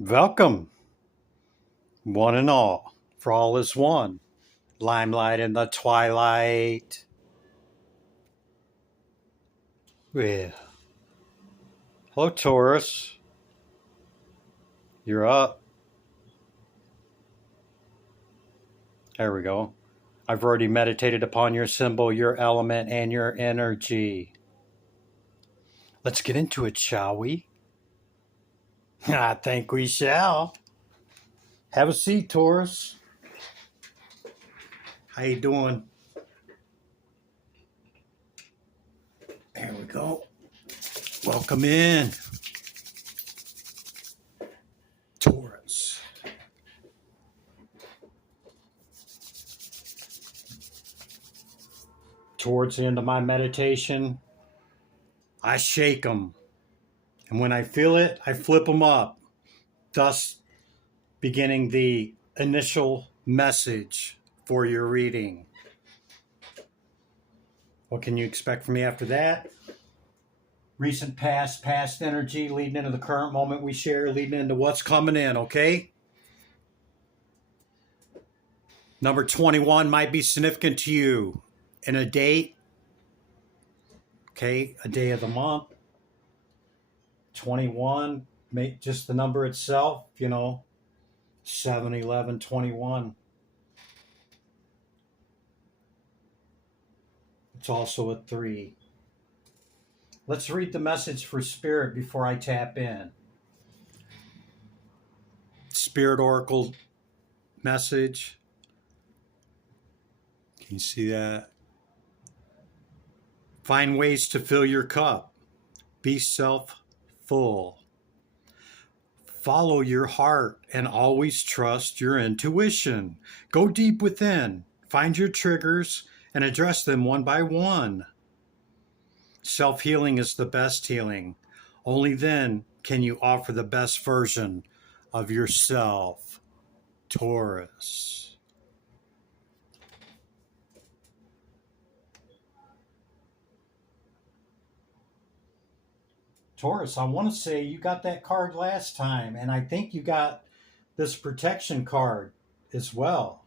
Welcome, one and all, for all is one. Limelight in the twilight. Yeah. Hello, Taurus. You're up. There we go. I've already meditated upon your symbol, your element, and your energy. Let's get into it, shall we? I think we shall. Have a seat, Taurus. How you doing? There we go. Welcome in, Taurus. Towards the end of my meditation, I shake them. And when I feel it, I flip them up, thus beginning the initial message for your reading. What can you expect from me after that? Recent past energy leading into the current moment we share, leading into what's coming in, okay? Number 21 might be significant to you in a date, okay? A day of the month. 21, just the number itself, 7, 11, 21. It's also a 3. Let's read the message for Spirit before I tap in. Spirit Oracle message. Can you see that? Find ways to fill your cup. Be self-full. Follow your heart and always trust your intuition. Go deep within. Find your triggers and address them one by one. Self-healing is the best healing. Only then can you offer the best version of yourself, Taurus. Taurus, I want to say you got that card last time, and I think you got this protection card as well.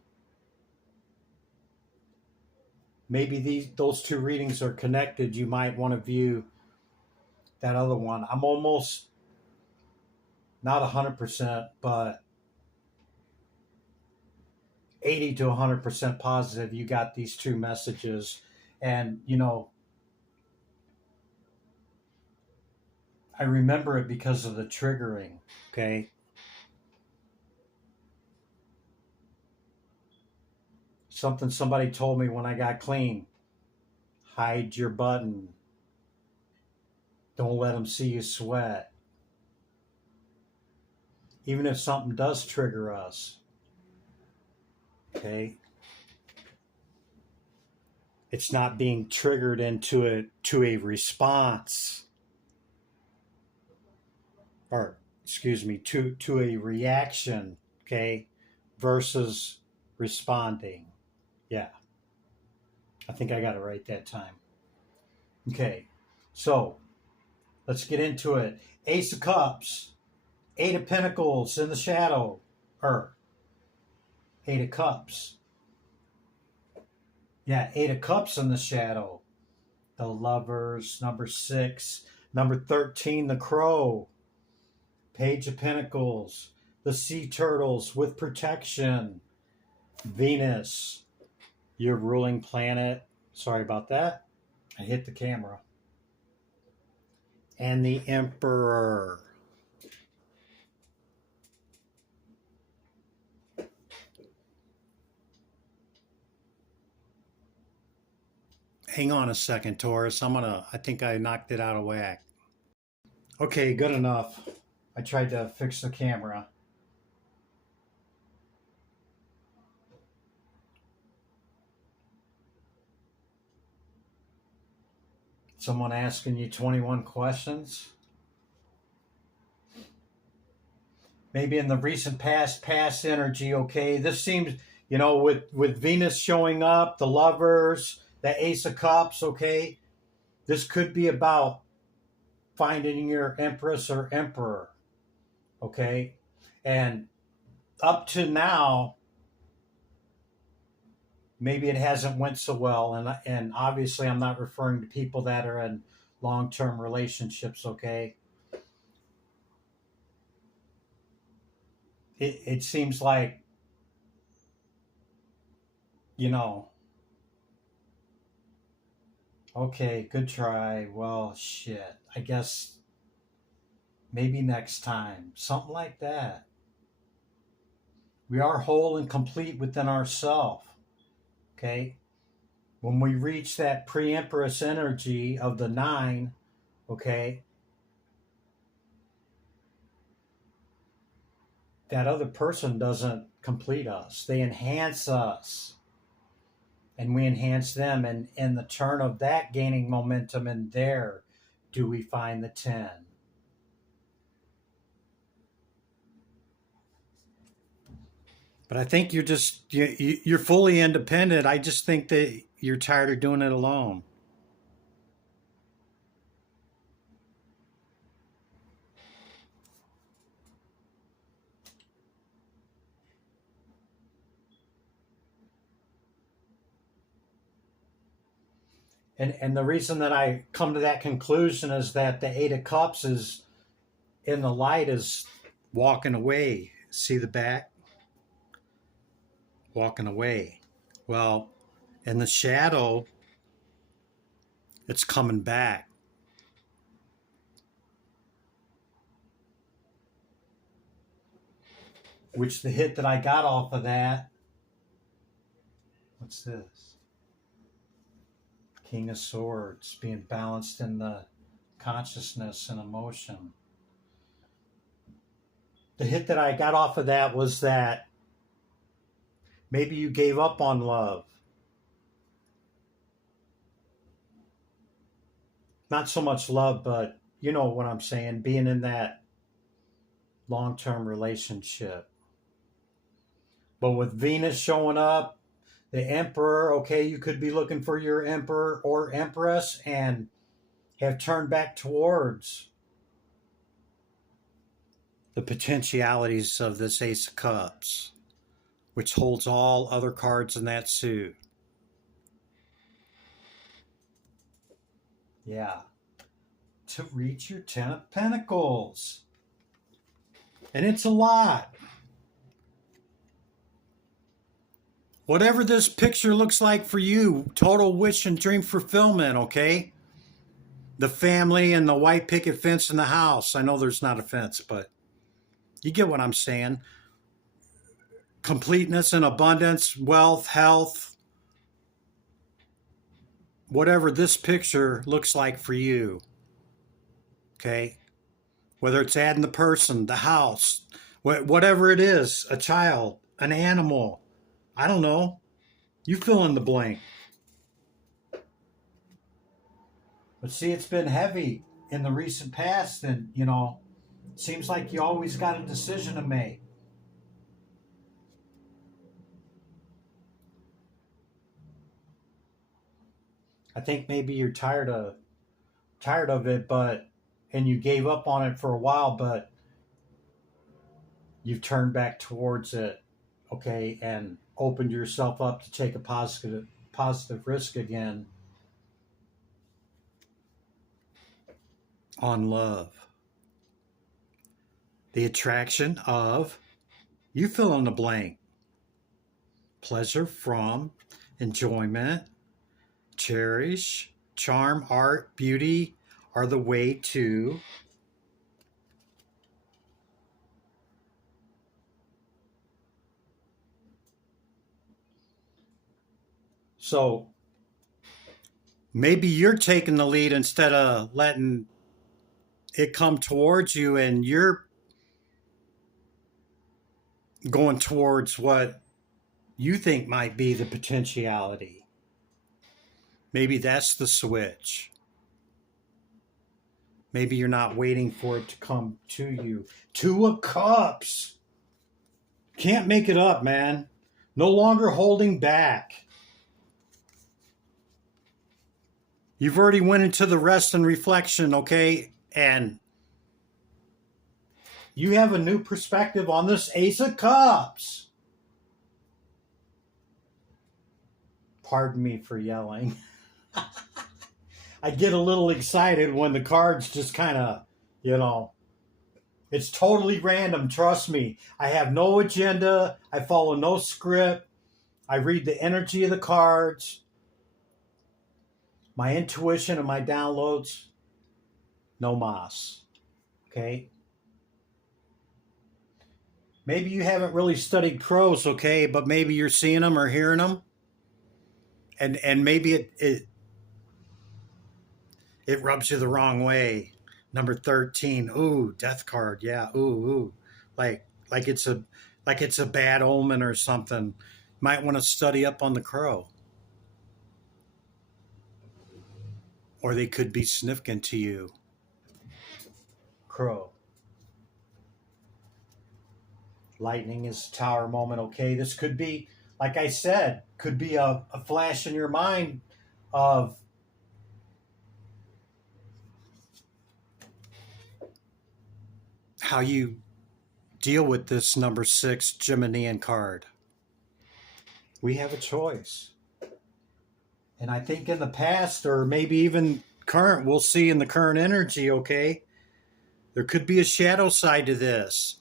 Maybe those two readings are connected. You might want to view that other one. I'm almost not 100%, but 80 to 100% positive you got these two messages. And, I remember it because of the triggering, okay? Something somebody told me when I got clean. Hide your button. Don't let them see you sweat. Even if something does trigger us, okay? It's not being triggered into a response, or excuse me, to a reaction, okay, versus responding. Yeah, I think I got it right that time. Okay, so let's get into it. Ace of Cups, Eight of Pentacles in the shadow, or Eight of Cups. Yeah, Eight of Cups in the shadow. The Lovers, number 6. Number 13, the Crow. Page of Pentacles. The Sea Turtles with protection. Venus, your ruling planet. Sorry about that. I hit the camera. And the Emperor. Hang on a second, Taurus. I think I knocked it out of whack. Okay, good enough. I tried to fix the camera. Someone asking you 21 questions? Maybe in the recent past energy, okay? This seems, with Venus showing up, the Lovers, the Ace of Cups, okay? This could be about finding your Empress or Emperor, okay? And up to now, maybe it hasn't went so well. And obviously, I'm not referring to people that are in long-term relationships. Okay, it seems like, you know, okay, good try. Well, shit. I guess maybe next time, something like that. We are whole and complete within ourselves. Okay, when we reach that pre-empress energy of the nine, okay, that other person doesn't complete us. They enhance us and we enhance them. And in the turn of that gaining momentum, and there do we find the 10. But I think you're fully independent. I just think that you're tired of doing it alone. And the reason that I come to that conclusion is that the 8 of Cups is in the light is walking away. See the back? Walking away. Well, in the shadow, it's coming back. Which the hit that I got off of that, what's this? King of Swords, being balanced in the consciousness and emotion. The hit that I got off of that was that maybe you gave up on love. Not so much love, but you know what I'm saying, being in that long-term relationship. But with Venus showing up, the Emperor, okay, you could be looking for your Emperor or Empress and have turned back towards the potentialities of this Ace of Cups, which holds all other cards in that suit. Yeah. To reach your 10 of Pentacles. And it's a lot. Whatever this picture looks like for you, total wish and dream fulfillment, okay? The family and the white picket fence in the house. I know there's not a fence, but you get what I'm saying. Completeness and abundance, wealth, health, whatever this picture looks like for you, okay? Whether it's adding the person, the house, whatever it is, a child, an animal, I don't know. You fill in the blank. But see, it's been heavy in the recent past, and, you know, it seems like you always got a decision to make. I think maybe you're tired of it, but and you gave up on it for a while, but you've turned back towards it, okay, and opened yourself up to take a positive risk again on love. The attraction of, you fill in the blank. Pleasure from, enjoyment, cherish, charm, art, beauty are the way to. So maybe you're taking the lead instead of letting it come towards you, and you're going towards what you think might be the potentiality. Maybe that's the switch. Maybe you're not waiting for it to come to you. 2 of Cups. Can't make it up, man. No longer holding back. You've already went into the rest and reflection, okay? And You have a new perspective on this Ace of Cups. Pardon me for yelling. I get a little excited when the cards just kind of, you know, it's totally random. Trust me. I have no agenda. I follow no script. I read the energy of the cards, my intuition and my downloads. No mas. Okay. Maybe you haven't really studied crows, okay, but maybe you're seeing them or hearing them. And maybe it rubs you the wrong way. Number 13. Ooh, death card. Yeah. Ooh. Like like it's a like it's a bad omen or something. Might want to study up on the crow. Or they could be significant to you. Crow. Lightning is a tower moment, okay? This could be, like I said, could be a flash in your mind of how you deal with this number 6 Geminian card. We have a choice. And I think in the past, or maybe even current, we'll see in the current energy, okay? There could be a shadow side to this.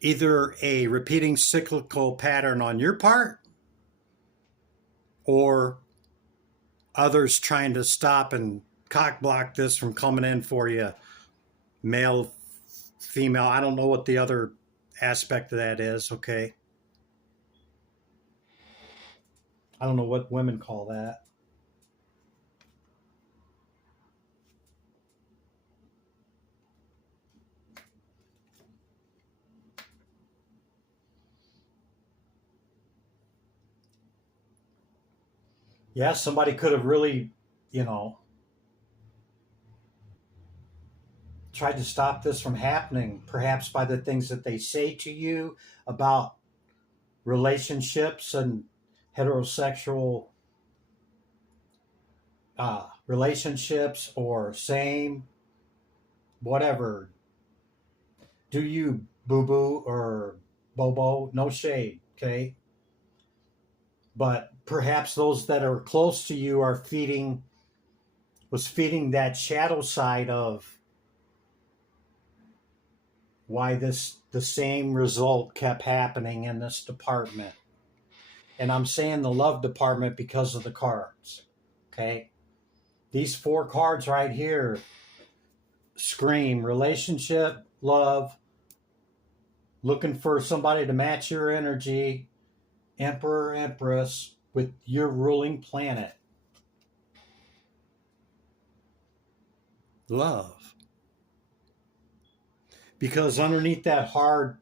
Either a repeating cyclical pattern on your part, or others trying to stop and cock block this from coming in for you. Male, female, I don't know what the other aspect of that is, okay? I don't know what women call that. Yeah, somebody could have really, you know, tried to stop this from happening, perhaps by the things that they say to you about relationships and heterosexual relationships or same, whatever. Do you, boo boo or bobo? No shade, okay? But perhaps those that are close to you are was feeding that shadow side of why the same result kept happening in this department. And I'm saying the love department because of the cards. Okay? These 4 cards right here scream relationship, love, looking for somebody to match your energy, emperor, empress with your ruling planet. Love. Because underneath that hard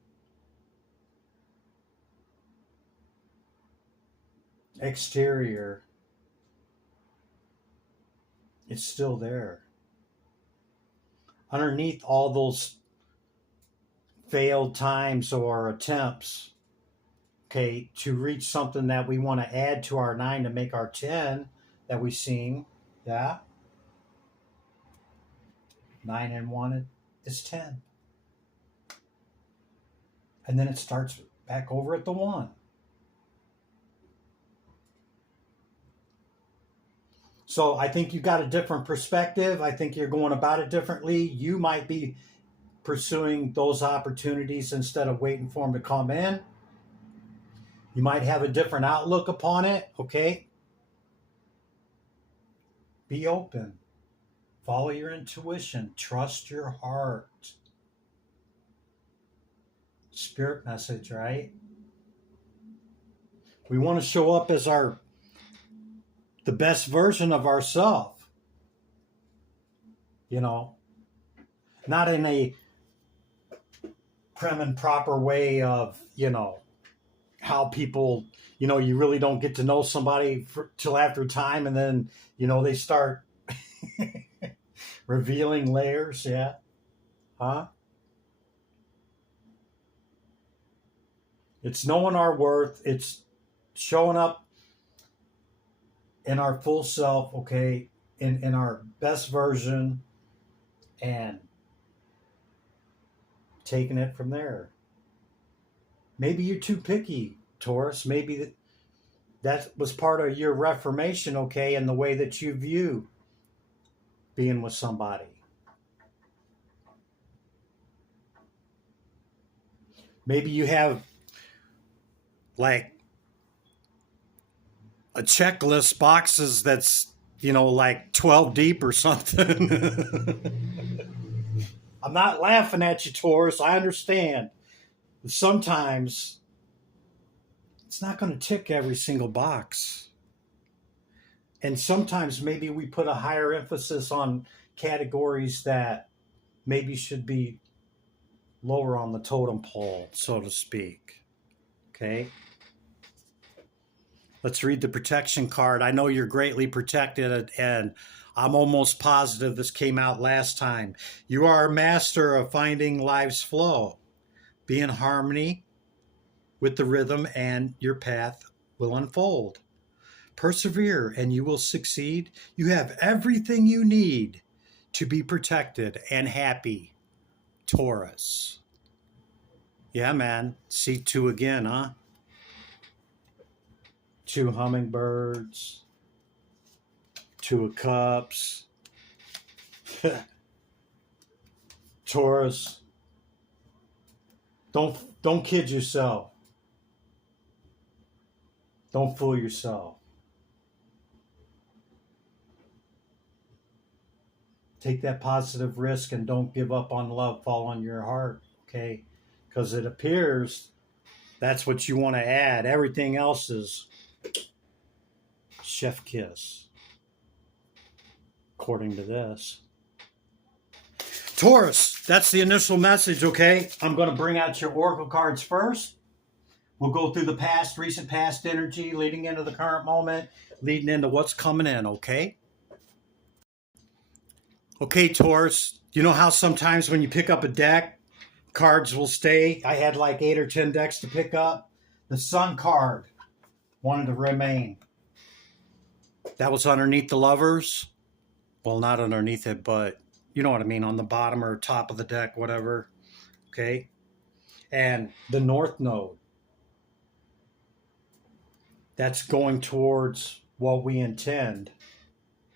exterior, it's still there. Underneath all those failed times or attempts, okay, to reach something that we want to add to our 9 to make our 10 that we've seen, yeah? 9 and 1 is 10. And then it starts back over at the 1. So I think you got a different perspective. I think you're going about it differently. You might be pursuing those opportunities instead of waiting for them to come in. You might have a different outlook upon it, okay? Be open. Follow your intuition. Trust your heart. Spirit message, right? We want to show up as the best version of ourselves. You know, not in a prim and proper way of, you know, how people, you know, you really don't get to know somebody till after time, and then, you know, they start revealing layers, yeah. Huh? It's knowing our worth. It's showing up in our full self, okay, in our best version and taking it from there. Maybe you're too picky, Taurus. Maybe that was part of your reformation, okay, in the way that you view being with somebody. Maybe you have like a checklist boxes that's, like 12 deep or something. I'm not laughing at you, Taurus. I understand. Sometimes it's not going to tick every single box. And sometimes maybe we put a higher emphasis on categories that maybe should be lower on the totem pole, so to speak. Okay? Let's read the protection card. I know you're greatly protected, and I'm almost positive this came out last time. You are a master of finding life's flow. Be in harmony with the rhythm, and your path will unfold. Persevere, and you will succeed. You have everything you need to be protected and happy, Taurus. Yeah, man. Seat 2 again, huh? 2 hummingbirds, 2 of cups. Taurus, don't kid yourself. Don't fool yourself. Take that positive risk and don't give up on love. Fall on your heart, okay? Because it appears that's what you want to add. Everything else is chef kiss, according to this. Taurus, that's the initial message, okay? I'm going to bring out your oracle cards first. We'll go through the past, recent past energy, leading into the current moment, leading into what's coming in, okay? Okay, Taurus, you know how sometimes when you pick up a deck, cards will stay? I had like 8 or 10 decks to pick up. The Sun card wanted to remain. That was underneath the Lovers. Well, not underneath it, but you know what I mean, on the bottom or top of the deck, whatever. Okay? And the North Node. That's going towards what we intend.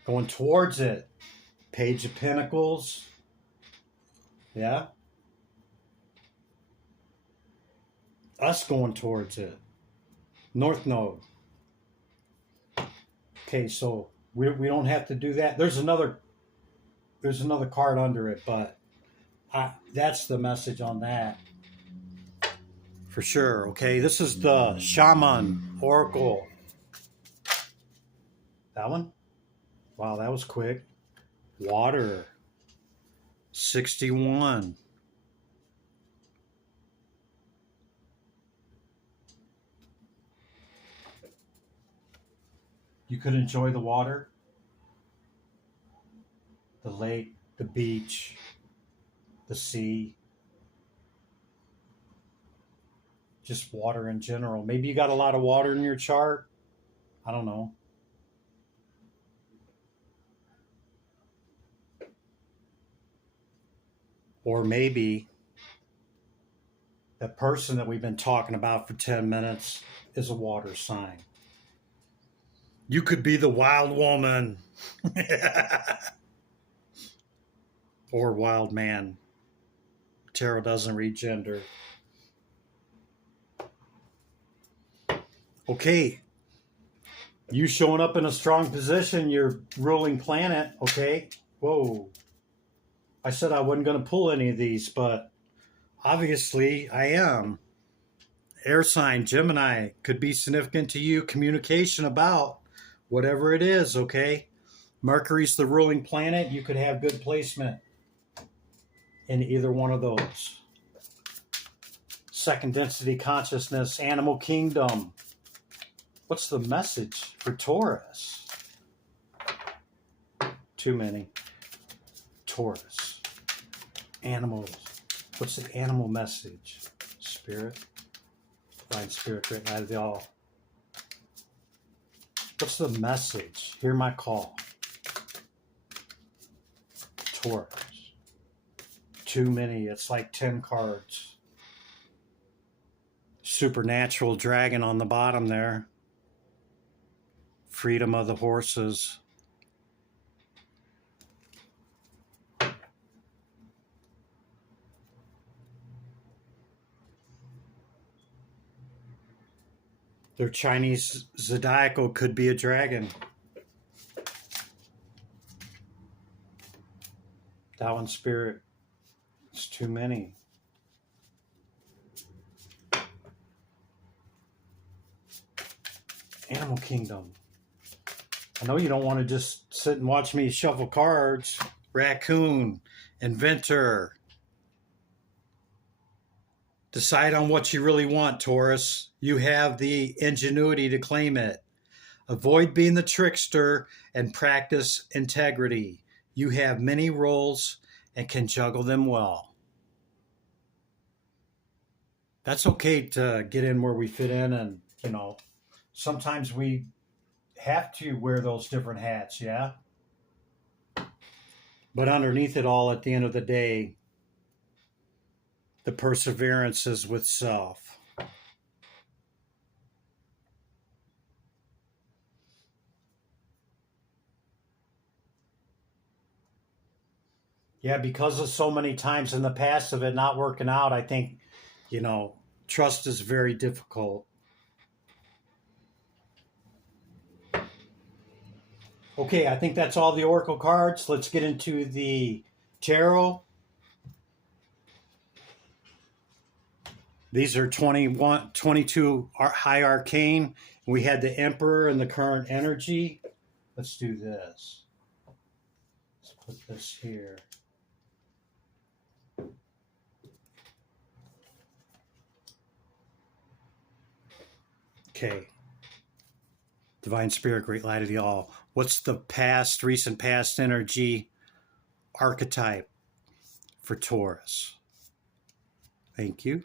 Going towards it. Page of Pentacles. Yeah? Us going towards it. North Node. Okay, so we don't have to do that. There's another card under it, but that's the message on that. For sure, okay? This is the Shaman Oracle. That one? Wow, that was quick. Water. 61. You could enjoy the water, the lake, the beach, the sea, just water in general. Maybe you got a lot of water in your chart. I don't know. Or maybe the person that we've been talking about for 10 minutes is a water sign. You could be the wild woman. Or wild man. Tarot doesn't read gender. Okay. You showing up in a strong position, your ruling planet, okay? Whoa. I said I wasn't going to pull any of these, but obviously I am. Air sign, Gemini, could be significant to you. Communication about whatever it is, okay? Mercury's the ruling planet. You could have good placement in either one of those. Second density consciousness, animal kingdom. What's the message for Taurus? Too many. Taurus. Animals. What's the animal message? Spirit. Divine Spirit, great light of the all. What's the message? Hear my call. Taurus. Too many. It's like 10 cards. Supernatural dragon on the bottom there. Freedom of the horses. Their Chinese zodiacal could be a dragon. That one spirit. It's too many. Animal Kingdom. I know you don't want to just sit and watch me shuffle cards. Raccoon. Inventor. Decide on what you really want, Taurus. You have the ingenuity to claim it. Avoid being the trickster and practice integrity. You have many roles and can juggle them well. That's okay to get in where we fit in, and, you know, sometimes we have to wear those different hats, yeah? But underneath it all, at the end of the day, the perseverance is with self. Yeah, because of so many times in the past of it not working out, I think, you know, trust is very difficult. Okay, I think that's all the Oracle cards. Let's get into the tarot. These are 22 high arcane. We had the Emperor and the current energy. Let's do this. Let's put this here. Okay. Divine Spirit, Great Light of the All. What's the past, recent past energy archetype for Taurus? Thank you.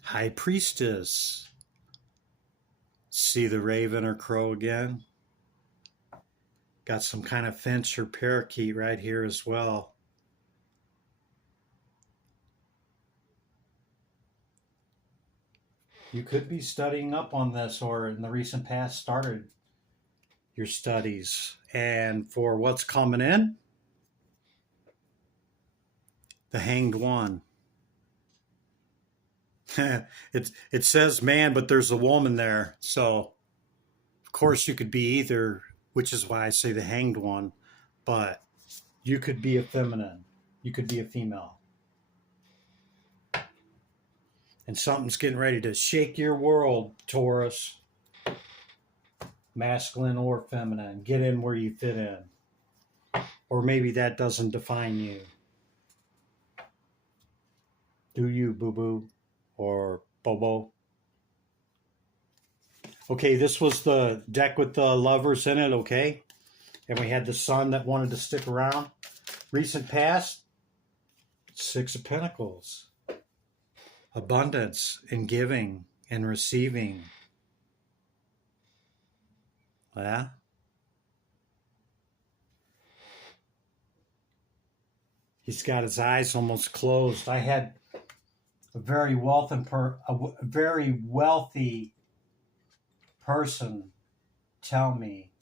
High Priestess. See the raven or crow again. Got some kind of finch or parakeet right here as well. You could be studying up on this, or in the recent past started your studies. And for what's coming in, the Hanged One. It says man, but there's a woman there. So, of course, you could be either, which is why I say the Hanged One. But you could be a feminine. You could be a female. And something's getting ready to shake your world, Taurus. Masculine or feminine. Get in where you fit in. Or maybe that doesn't define you. Do you, boo-boo? Or Bobo? Okay, this was the deck with the lovers in it, okay? And we had the sun that wanted to stick around. Recent past, Six of Pentacles. Abundance and giving and receiving. Yeah. He's got his eyes almost closed. I had a very wealthy person tell me,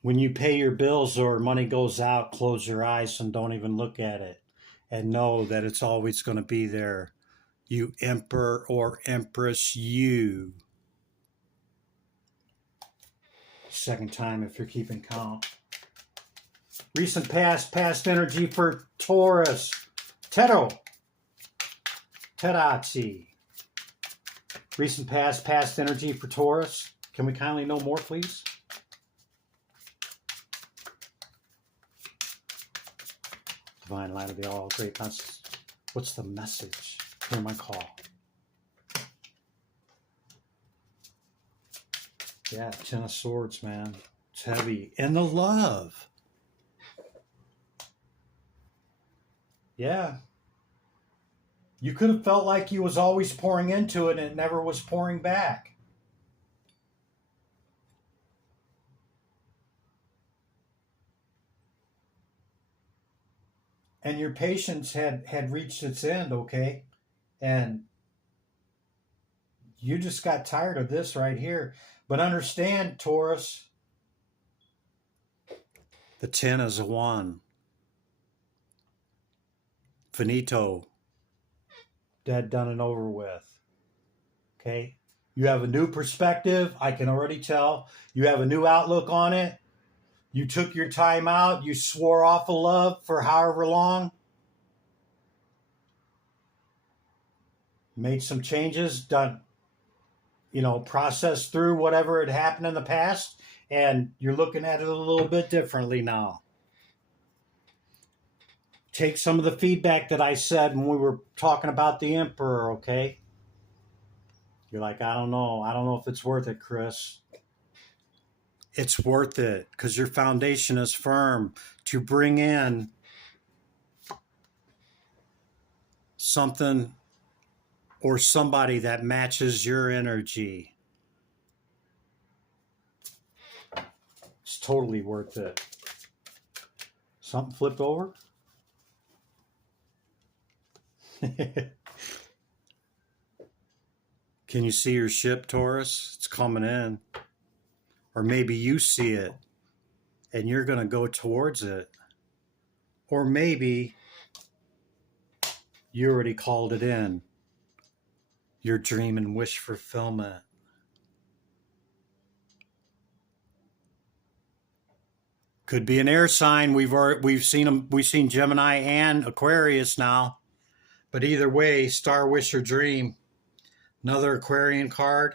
when you pay your bills or money goes out, close your eyes and don't even look at it. And know that it's always going to be there. You emperor or empress, you. Second time if you're keeping count. Recent past energy for Taurus. Tarot. Tarachi. Recent past energy for Taurus. Can we kindly know more, please? Divine Light of the All, Great Conscious. What's the message? Hear my call. Yeah, Ten of Swords, man. It's heavy. And the love. Yeah. You could have felt like you was always pouring into it and it never was pouring back. and your patience had reached its end, okay? And you just got tired of this right here. But understand, Taurus, the 10 is a 1. Finito. Dead, done, and over with. Okay? You have a new perspective. I can already tell. You have a new outlook on it. You took your time out. You swore off of love for however long. Made some changes, done, processed through whatever had happened in the past. And you're looking at it a little bit differently now. Take some of the feedback that I said when we were talking about the Emperor, okay? You're like, I don't know. I don't know if it's worth it, Chris. It's worth it because your foundation is firm to bring in something or somebody that matches your energy. It's totally worth it. Something flipped over? Can you see your ship, Taurus? It's coming in. Or maybe you see it and you're going to go towards it. Or maybe you already called it in. Your dream and wish fulfillment. Could be an air sign. We've seen them. We've seen Gemini and Aquarius now. But either way, star, wish, or dream. Another Aquarian card.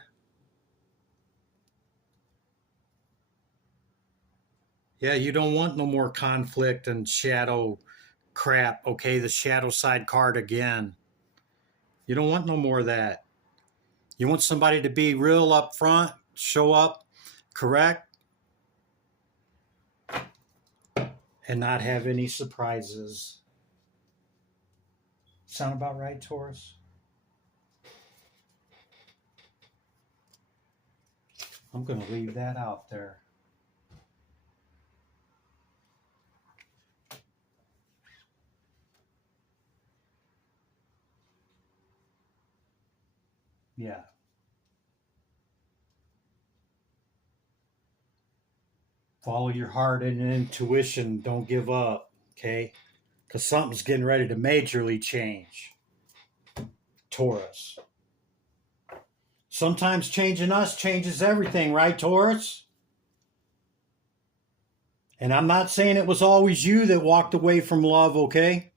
Yeah, you don't want no more conflict and shadow crap. Okay, the shadow side card again. You don't want no more of that. You want somebody to be real up front, show up correct, and not have any surprises. Sound about right, Taurus? I'm going to leave that out there. Yeah. Follow your heart and intuition. Don't give up, okay? Because something's getting ready to majorly change. Taurus. Sometimes changing us changes everything, right, Taurus? And I'm not saying it was always you that walked away from love, okay?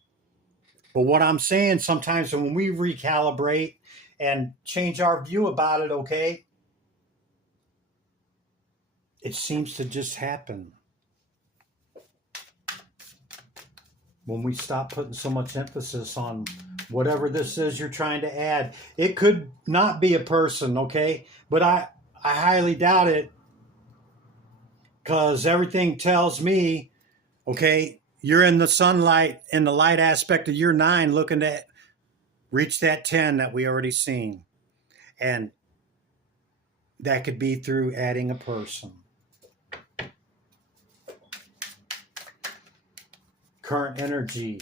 But what I'm saying, sometimes when we recalibrate and change our view about it, okay, it seems to just happen. When we stop putting so much emphasis on whatever this is you're trying to add. It could not be a person, okay? But I highly doubt it because everything tells me, okay, you're in the sunlight, in the light aspect of your 9, looking to reach that 10 that we already seen. And that could be through adding a person. Current energy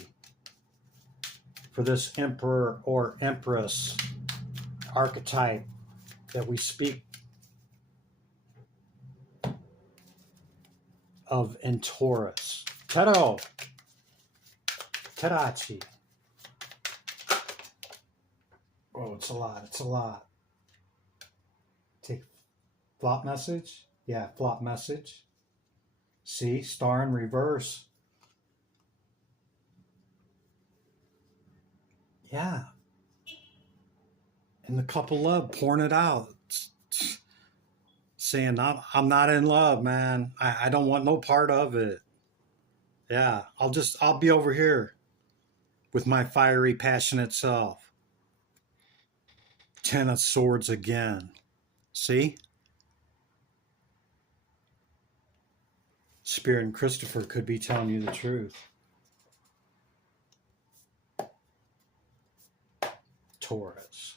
for this emperor or empress archetype that we speak of in Taurus. Tarot. Tarachi. Oh, it's a lot. It's a lot. Take flop message. Yeah, flop message. See, star in reverse. Yeah. And the couple love, pouring it out. Saying, I'm not in love, man. I don't want no part of it. Yeah, I'll be over here with my fiery, passionate self. 10 of Swords again. See? Spirit and Christopher could be telling you the truth. Taurus.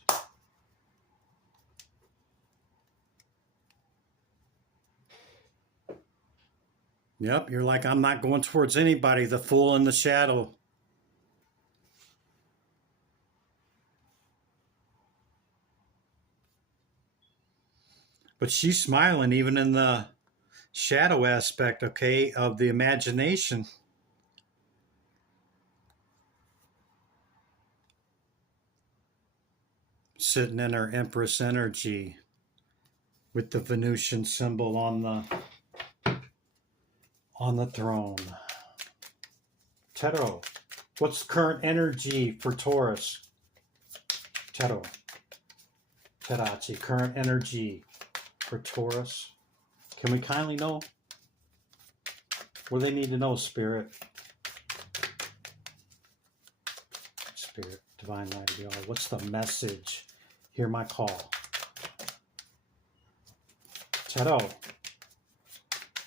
Yep, you're like, I'm not going towards anybody, the fool in the shadow. But she's smiling even in the shadow aspect, okay, of the imagination. Sitting in her Empress energy with the Venusian symbol on the throne. Tarot, what's current energy for Taurus? Tarot, Tarachi, current energy for Taurus. Can we kindly know? What do they need to know, Spirit? Spirit, Divine Light of the All. What's the message? Hear my call. Tarot,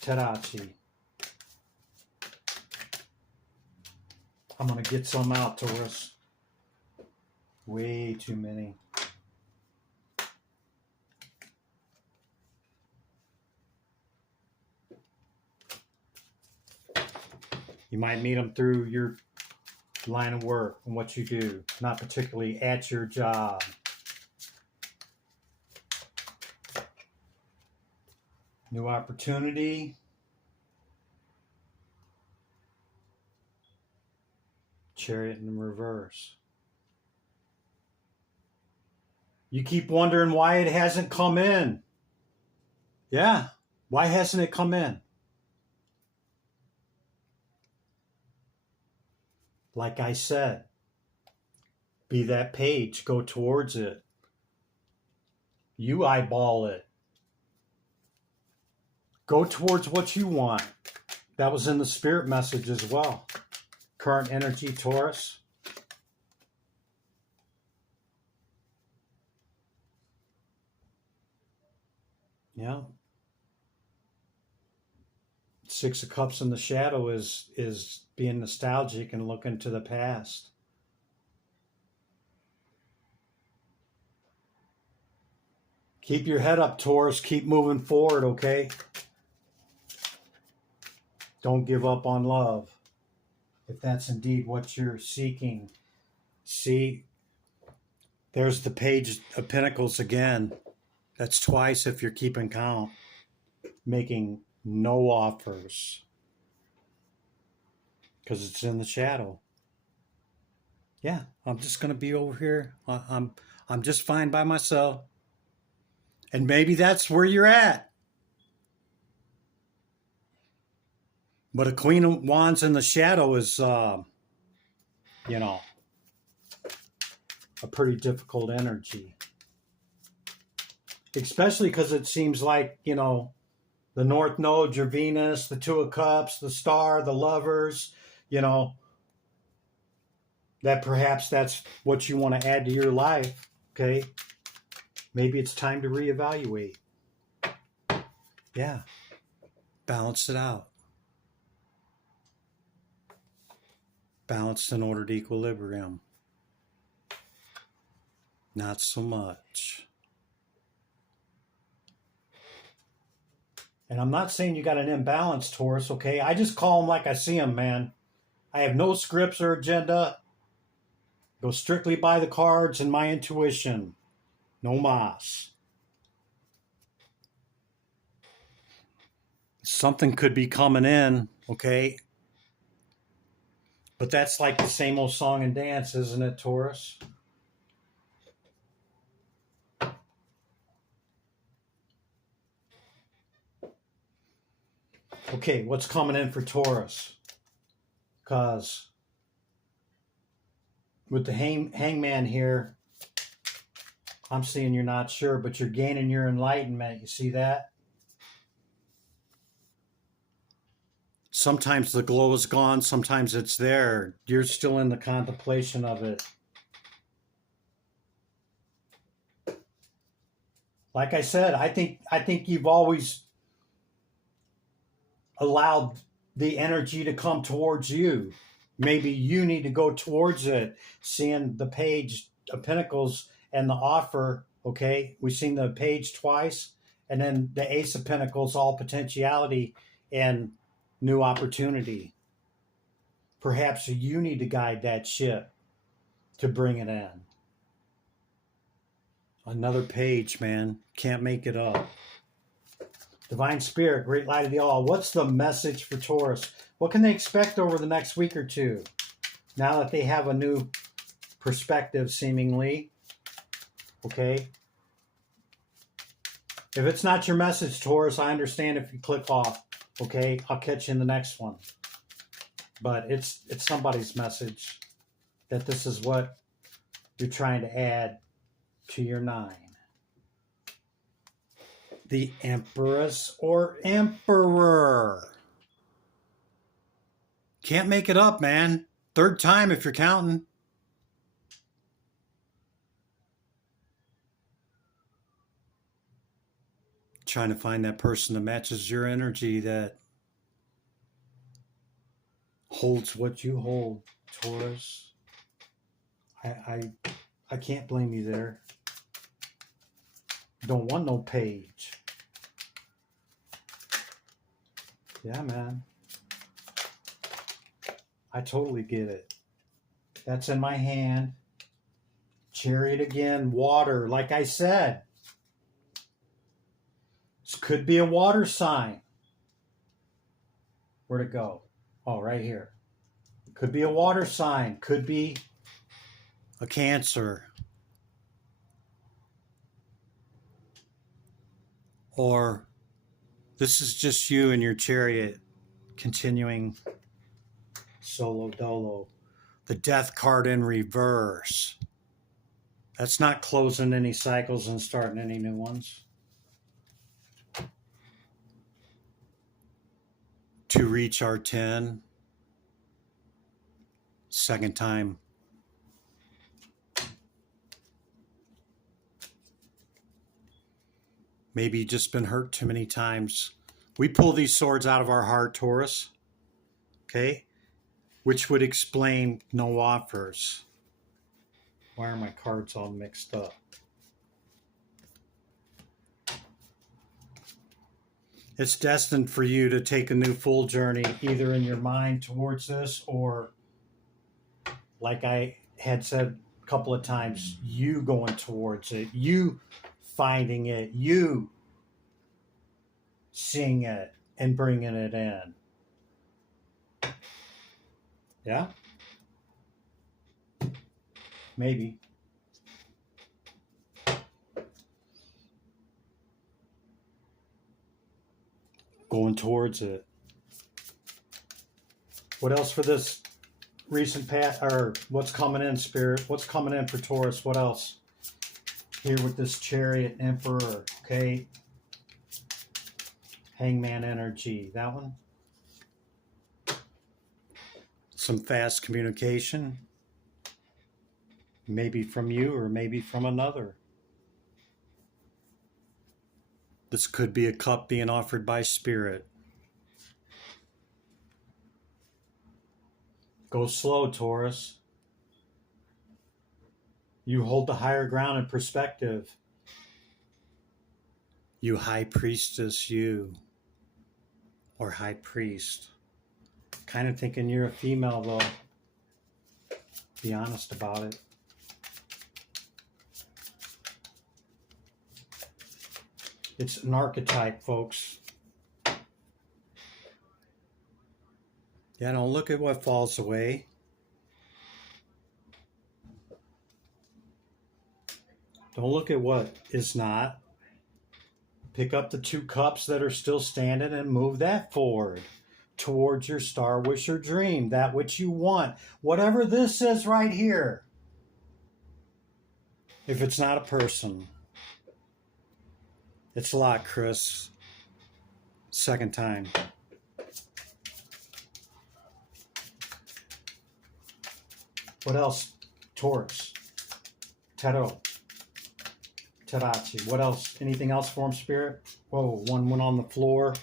Tarachi. I'm going to get some out, Taurus. Way too many. You might meet them through your line of work and what you do, not particularly at your job. New opportunity. Chariot in reverse. You keep wondering why it hasn't come in. Yeah, why hasn't it come in? Like I said, be that page, go towards it. You eyeball it. Go towards what you want. That was in the spirit message as well. Current energy, Taurus. Yeah. Six of Cups in the shadow is being nostalgic and looking to the past. Keep your head up, Taurus. Keep moving forward, okay? Don't give up on love, if that's indeed what you're seeking. See, there's the Page of Pentacles again. That's twice if you're keeping count. Making no offers. Because it's in the shadow. Yeah, I'm just going to be over here. I'm just fine by myself. And maybe that's where you're at. But a Queen of Wands in the shadow is, a pretty difficult energy. Especially because it seems like, the North Node, your Venus, the Two of Cups, the Star, the Lovers, that perhaps that's what you want to add to your life, okay? Maybe it's time to reevaluate. Yeah. Balance it out. Balanced in ordered equilibrium. Not so much. And I'm not saying you got an imbalance, Taurus, okay? I just call them like I see them, man. I have no scripts or agenda. Go strictly by the cards and my intuition. No mas. Something could be coming in, okay? But that's like the same old song and dance, isn't it, Taurus? Okay, what's coming in for Taurus? Because with the hangman here, I'm seeing you're not sure, but you're gaining your enlightenment. You see that? Sometimes the glow is gone, sometimes it's there. You're still in the contemplation of it. Like I said, I think you've always allowed the energy to come towards you. Maybe you need to go towards it. Seeing the Page of Pentacles and the offer, okay? We've seen the Page twice, and then the Ace of Pentacles, all potentiality and new opportunity. Perhaps you need to guide that ship to bring it in. Another page, man. Can't make it up. Divine Spirit, great light of the all. What's the message for Taurus? What can they expect over the next week or two? Now that they have a new perspective, seemingly. Okay. If it's not your message, Taurus, I understand if you click off. Okay. I'll catch you in the next one. But it's somebody's message that this is what you're trying to add to your 9. The Empress or Emperor. Can't make it up, man. 3rd time if you're counting. Trying to find that person that matches your energy, that holds what you hold, Taurus. I can't blame you there. Don't want no page. Yeah, man. I totally get it. That's in my hand. Chariot again. Water, like I said. This could be a water sign. Where'd it go? Oh, right here. Could be a water sign. Could be a Cancer. Or this is just you and your chariot continuing solo dolo. The Death card in reverse. That's not closing any cycles and starting any new ones. To reach our 10. 2nd time. Maybe you've just been hurt too many times. We pull these swords out of our heart, Taurus. Okay? Which would explain no offers. Why are my cards all mixed up? It's destined for you to take a new full journey, either in your mind towards this, or like I had said a couple of times, you going towards it, you finding it, you seeing it and bringing it in. Yeah? Maybe. Going towards it. What else for this recent past, or what's coming in, Spirit? What's coming in for Taurus? What else? Here with this Chariot Emperor, okay? Hangman energy, that one. Some fast communication. Maybe from you or maybe from another. This could be a cup being offered by Spirit. Go slow, Taurus. You hold the higher ground in perspective. You high priestess, you. Or high priest. Kind of thinking you're a female, though. Be honest about it. It's an archetype, folks. Yeah, don't look at what falls away. Don't look at what is not. Pick up the 2 cups that are still standing and move that forward towards your star, wish, or dream, that which you want. Whatever this is right here. If it's not a person. It's a lot, Chris. 2nd time. What else? Taurus. Tarot. Tarachi. What else? Anything else for him, Spirit? Whoa, one went on the floor.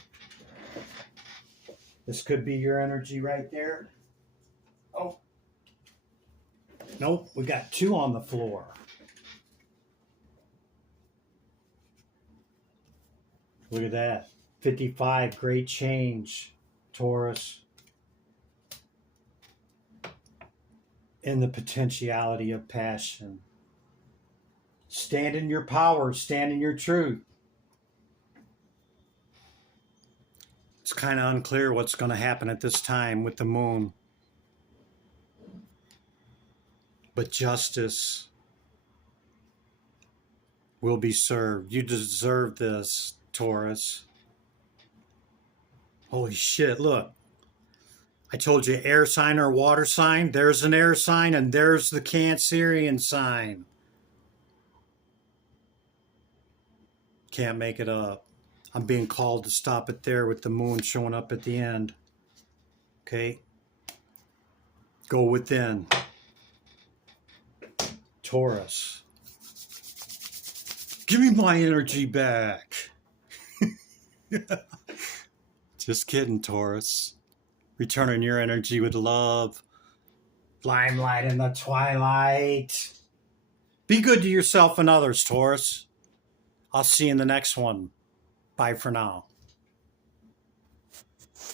This could be your energy right there. Oh. Nope, we got 2 on the floor. Look at that. 55, great change, Taurus. In the potentiality of passion. Stand in your power, stand in your truth. It's kind of unclear what's going to happen at this time with the moon. But justice will be served. You deserve this, Taurus. Holy shit, look. I told you air sign or water sign. There's an air sign and there's the Cancerian sign. Can't make it up. I'm being called to stop it there with the moon showing up at the end. Okay? Go within. Taurus. Give me my energy back. Just kidding, Taurus. Returning your energy with love. Limelight in the twilight. Be good to yourself and others, Taurus. I'll see you in the next one. Bye for now.